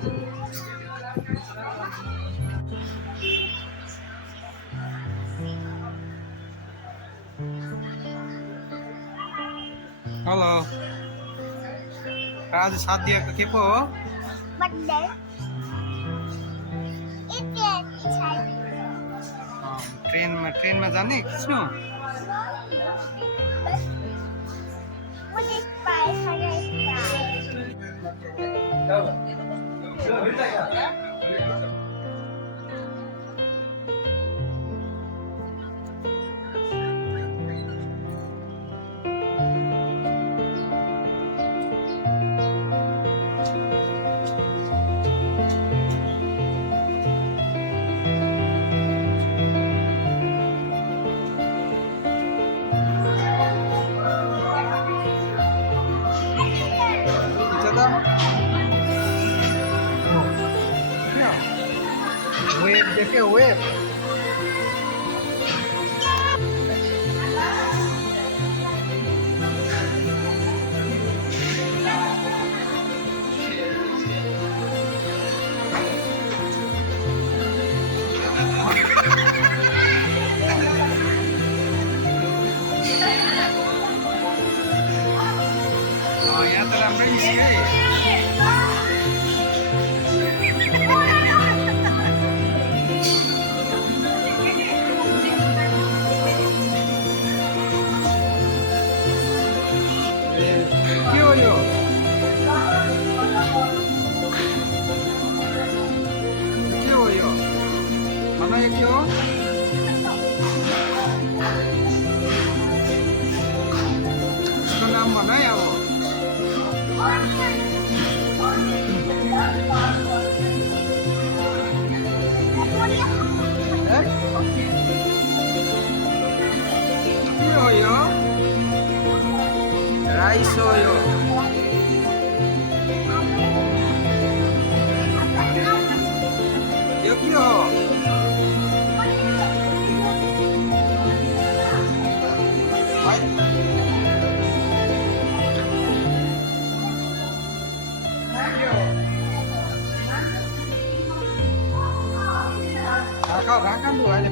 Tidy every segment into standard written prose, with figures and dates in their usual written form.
Halo. आज साथ दिया के po? Monday. ट्रेन में जाने किसनो? Wave देखे wave यहाँ त राम्रै निस्क्यो है क्यों उसका नाम बनाया वो yo Raiso yo yo kyo राखा दो अहिले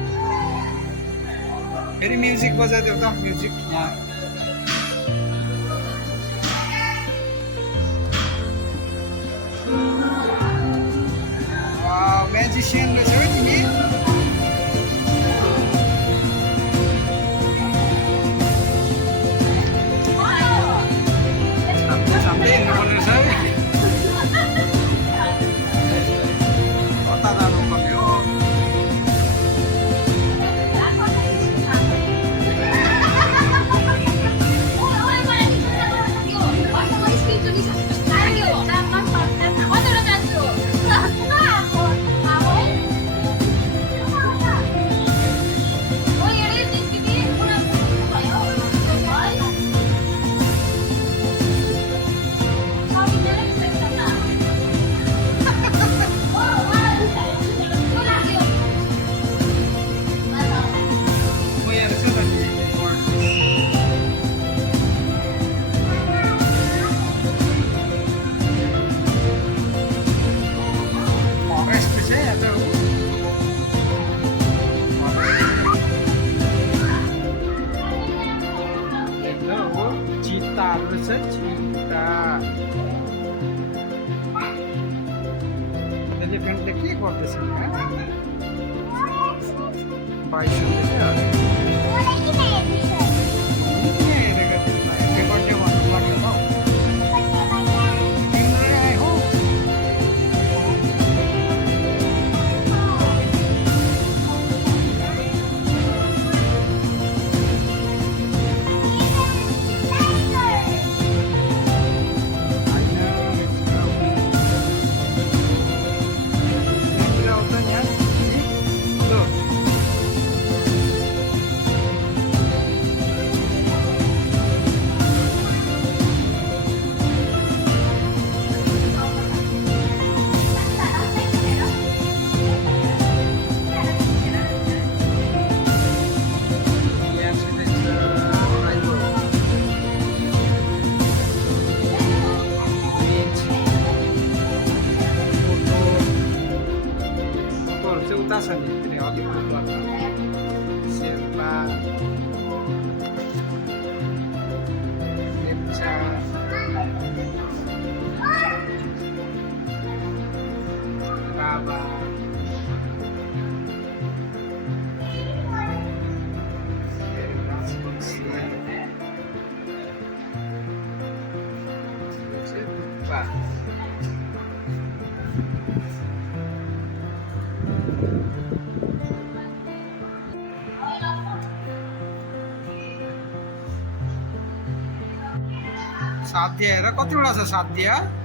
फेरि म्युजिक बजाइदेऊ त म्युजिक यहाँ म्याजिसियन रहेछ है तिमी सामने हिँड्नुपर्ने रहेछ है कता जानुपर्ने हो एलिफेन्टले के गर्दैछ छ नि अलिपुरद्वार शेर्पा लेप्चा राभा राजवंशी डुक्पा साध्य हेर कतिवटा छ साध्य